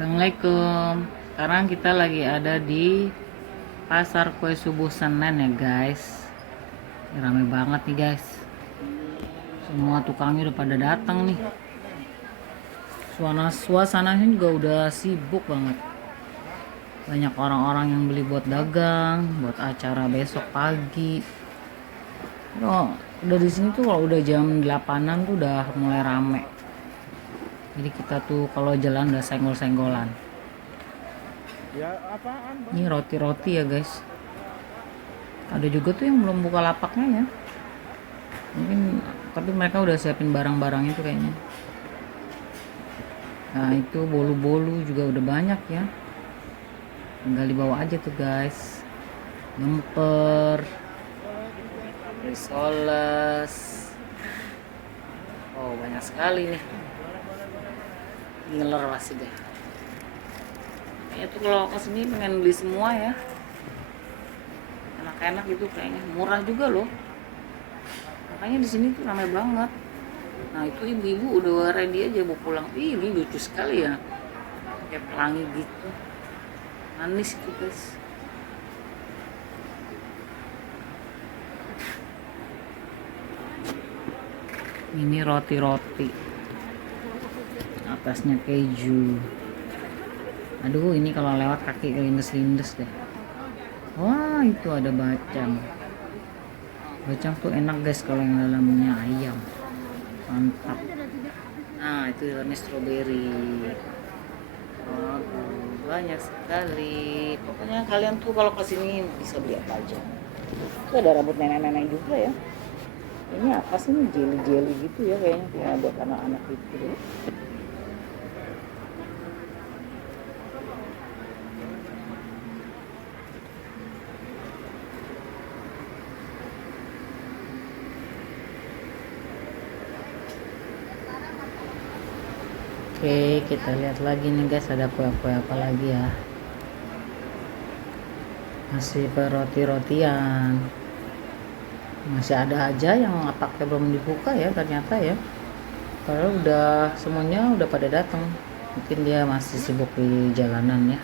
Assalamualaikum. Sekarang kita lagi ada di pasar kue subuh Senen ya guys. Ini rame banget nih guys. Semua tukangnya udah pada datang nih. Suasananya juga udah sibuk banget. Banyak orang-orang yang beli buat dagang, buat acara besok pagi. Oh, udah di sini tuh kalau udah jam 8-an tuh udah mulai rame. Jadi kita tuh kalau jalan udah senggol-senggolan. Ya apaan, Bang? Ini roti-roti ya guys. Ada juga tuh yang belum buka lapaknya ya. Mungkin tapi mereka udah siapin barang-barangnya tuh kayaknya. Nah itu bolu-bolu juga udah banyak ya. Tinggal dibawa aja tuh guys. Lemper, risoles. Oh banyak sekali nih. Ngiler pasti deh. Kayaknya tuh kalau kesini pengen beli semua ya. Enak-enak gitu kayaknya. Murah juga loh. Makanya di sini tuh ramai banget. Nah itu ibu-ibu udah ready aja mau pulang. Ih, ini lucu sekali ya. Kayak pelangi gitu. Manis gitu guys. Ini roti-roti. Atasnya keju. Aduh ini kalau lewat kaki kelindes-lindes deh. Wah itu ada bacang. Bacang tuh enak guys kalau yang dalamnya ayam. Mantap. Nah itu dalamnya stroberi. Waduh, banyak sekali. Pokoknya kalian tuh kalau kesini bisa beli apa aja. Itu ada rambut nenek-nenek juga ya. Ini apa sih, ini jelly-jelly gitu ya kayaknya, kayak buat anak-anak gitu ya. Oke, kita lihat lagi nih guys, ada kue-kue apa lagi ya. Masih roti-rotian. Masih ada aja yang lapaknya belum dibuka ya ternyata ya. Kalau udah semuanya udah pada datang. Mungkin dia masih sibuk di jalanan ya.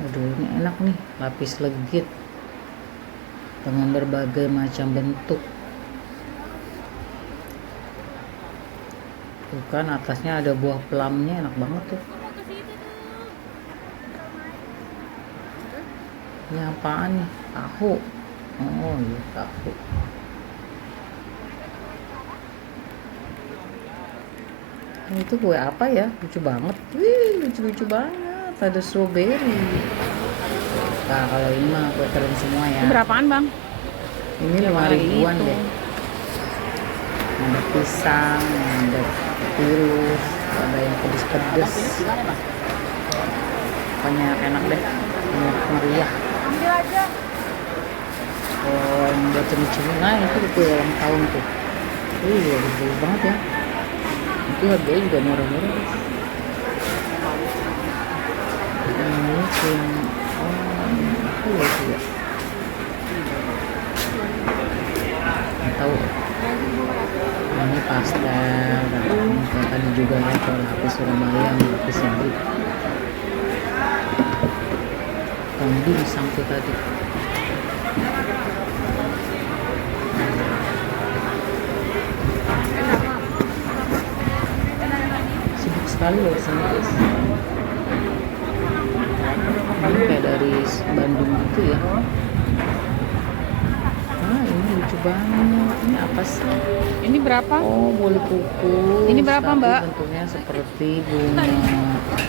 Aduh, ini enak nih, lapis legit. Dengan berbagai macam bentuk. Tuh kan atasnya ada buah plumnya, enak banget tuh. Ini apaan nih? Tahu. Oh iya tahu. Ini itu kue apa ya? Lucu banget. Wih lucu-lucu banget. Ada strawberry. Nah kalau ini mah kue kering semua ya. Ini berapaan bang? Ini 5.000-an deh. Ada pisang, ada tirus, ada yang pedes-pedes. Pokoknya enak deh. Enak meriah. Ambil aja. Oh, yang buat cemil-cemil, nah itu kue ulang tahun tuh. Iya, gede banget ya. Itu harganya juga murah-murah. Ini oh, itu ya. Nggak tahu. Ini pastel, dan tadi juga ya kalau lapis Surabaya, lapis yang itu. Tadi disangkut tadi. Sibuk sekali loh sini guys. Ini kayak dari Bandung gitu ya. Ah ini lucu banget. Ini apa sih? Ini berapa? Oh bolu kukus. Ini berapa, tapi Mbak? bentuknya seperti bunga.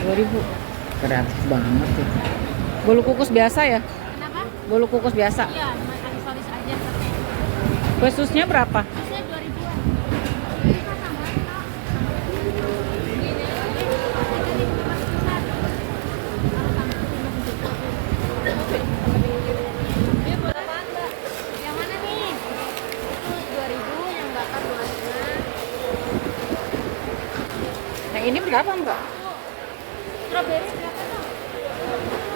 2.000. Kreatif banget ya. Bolu kukus biasa ya? Kenapa? Bolu kukus biasa. Iya, solis aja. Kue susnya berapa? Saya 2000-an. Dia berapaan, Mbak? Yang mana nih? Itu 2000, yang bakar 25. Yang ini berapa mbak? Strawberry berapa tuh?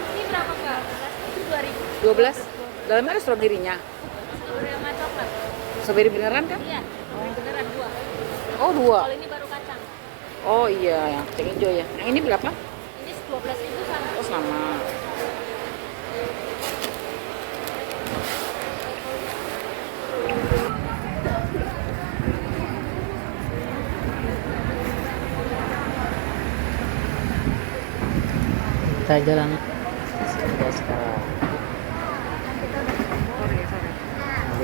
Ini berapa, Mbak? Itu 2000. 12. Dalamnya ada stroberinya. Strawberry sama coklat. Stroberi beneran kan? Iya. Yang beneran 2. Oh 2. Kalau ini baru kacang. Oh iya, yang kacang hijau ya. Yang ini berapa? Ini 12.000 sama. Oh sama. Kita jalan sudah sekarang.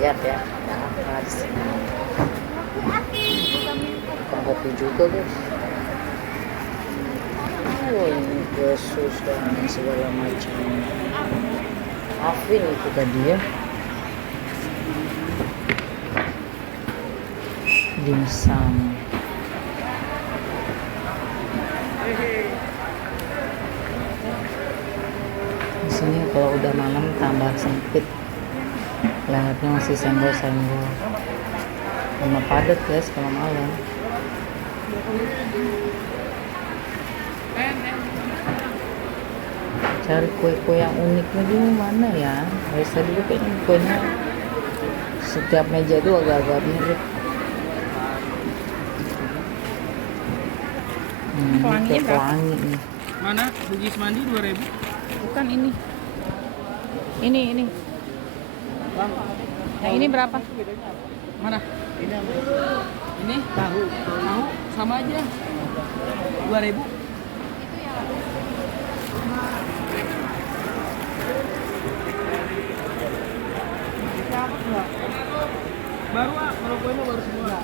Lihat ya, ada apa di sini. Bukan kopi juga guys. Oh ini Yesus dan segala macam. Afin itu tadi ya. Dimsum. Di sini kalau udah malam tambah sempit. Lehernya masih senggol-senggol. Sama padat guys kalau malam. Cari kue-kue yang uniknya dulu mana ya? Biasa dulu kayaknya kuenya setiap meja itu agak-agak mirip. Pelanginya Kayak berapa? pelangi nih. Mana? Bugis mandi 2.000. Bukan ini. Ini. Yang ini berapa? Mana? Ini tahu sama aja 2.000. Baru kalau kuenya baru semua.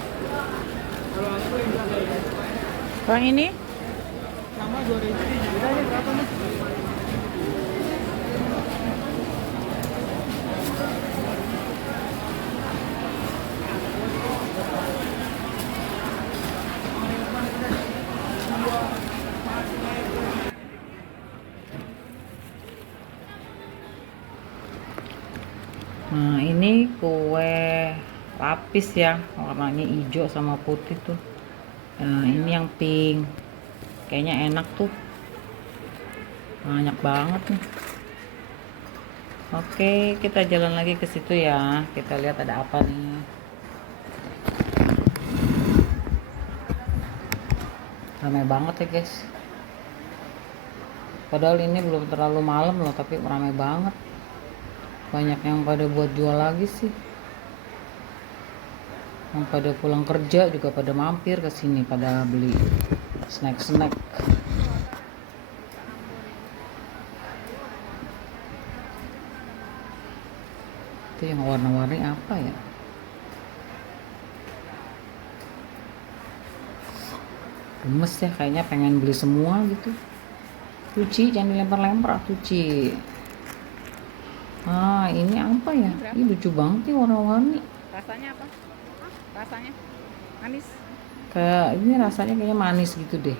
Kalau aku enggak Yang ini? sama 2.000. Udah aja berapa nih? Nah ini kue lapis ya, warnanya hijau sama putih tuh. Nah ini yang pink, kayaknya enak tuh, banyak banget nih. Oke, kita jalan lagi ke situ ya, kita lihat ada apa nih. Ramai banget ya guys, padahal ini belum terlalu malam loh, tapi ramai banget. Banyak yang pada buat jual lagi sih, yang pada pulang kerja juga pada mampir ke sini pada beli snack-snack. Itu yang warna-warni apa ya? Gemes ya, kayaknya pengen beli semua gitu. Cuci, jangan dilempar-lempar cuci. Ah ini apa ya? Ini lucu banget nih warna-warni. Rasanya apa? Rasanya manis. Kayak ini rasanya kayaknya manis gitu deh.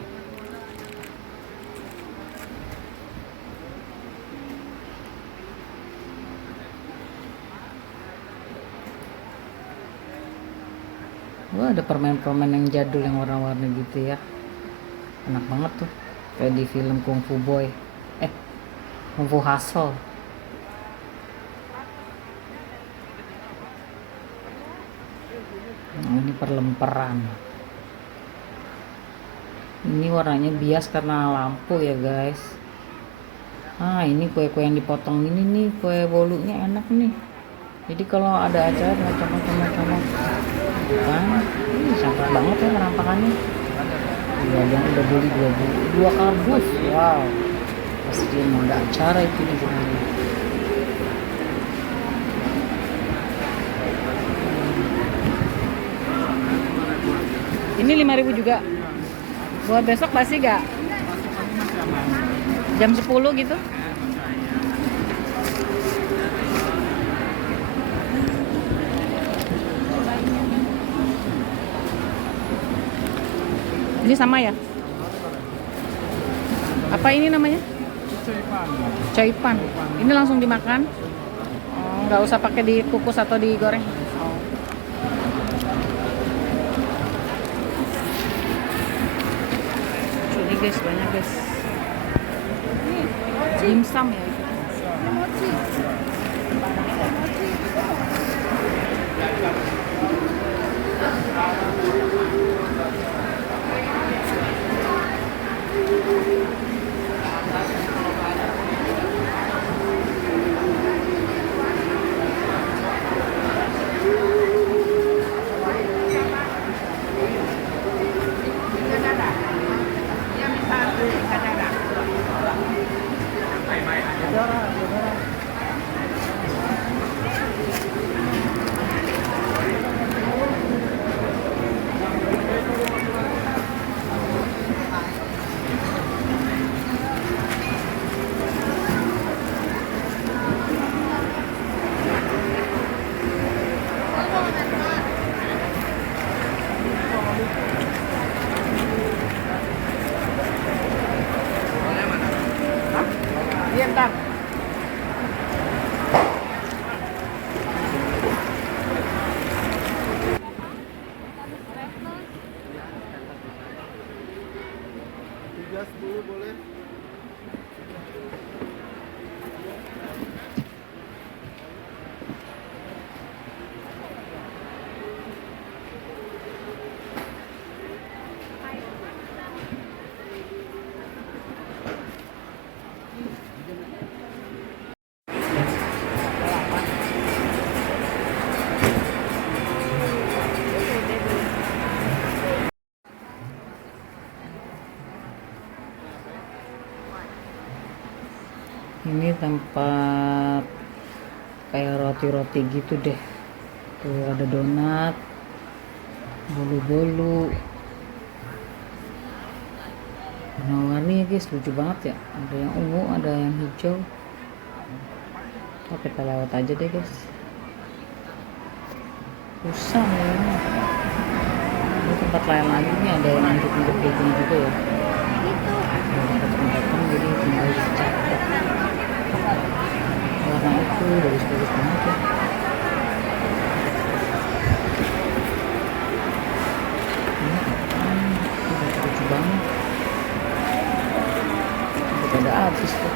Wah ada permen-permen yang jadul yang warna-warni gitu ya. Enak banget tuh. Kayak di film Kung Fu Boy. Kung Fu Hustle. Nah, ini perlemperan. Ini warnanya bias karena lampu ya guys. Ah ini kue-kue yang dipotong ini nih, kue bolunya enak nih. Jadi kalau ada acara macam-macam kan, ini sampah banget ya penampakannya. Iya yang udah beli dua kardus. Wow, pasti dia mau ada acara itu di sana. Ini 5.000 juga. Buat besok basi gak? Jam 10 gitu? Ini sama ya? Apa ini namanya? Coipan. Ini langsung dimakan? Oh, nggak usah pakai dikukus atau digoreng? Oh. Ini guys, banyak guys. Dimsum ya itu. Bentar. Ini tempat kayak roti-roti gitu deh. Tuh ada donat, bolu-bolu, warna-warni guys, lucu banget ya. Ada yang ungu, ada yang hijau. Oh, kita lewat aja deh guys. Susah nih. Ini tempat lain lagi nih, ada yang hidup-hidup kayak gini juga ya. Ada potong-potong jadi tinggal dicatat. Warna itu bagus-bagus banget ya. Ini lucu banget. Udah ada habis tuh.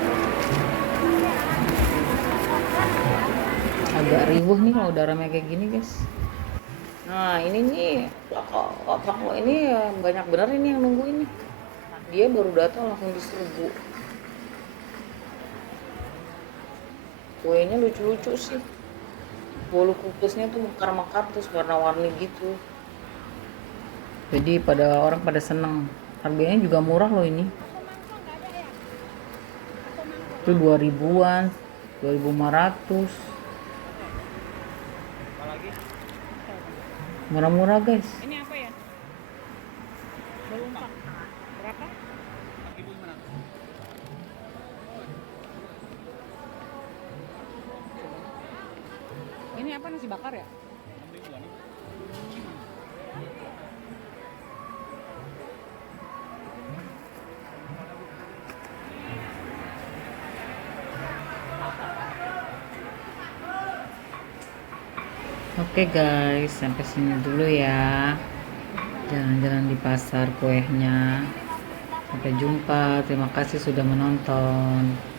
Agak riuh nih kalau udah rame kayak gini guys. Nah ini nih toko ini banyak bener ini yang nunggu ini. Dia baru datang langsung diserbu. Kuenya lucu-lucu sih. Bolu kukusnya tuh mekar-mekar terus warna-warni gitu. Jadi orang pada seneng. Harganya juga murah loh ini. Itu 2000-an, 2500. Murah-murah guys. Ini apa ya? Belumpak. Berapa? Ini apa, nasi bakar ya? Oke guys, sampai sini dulu ya. Jalan-jalan di pasar kuehnya. Sampai jumpa. Terima kasih sudah menonton.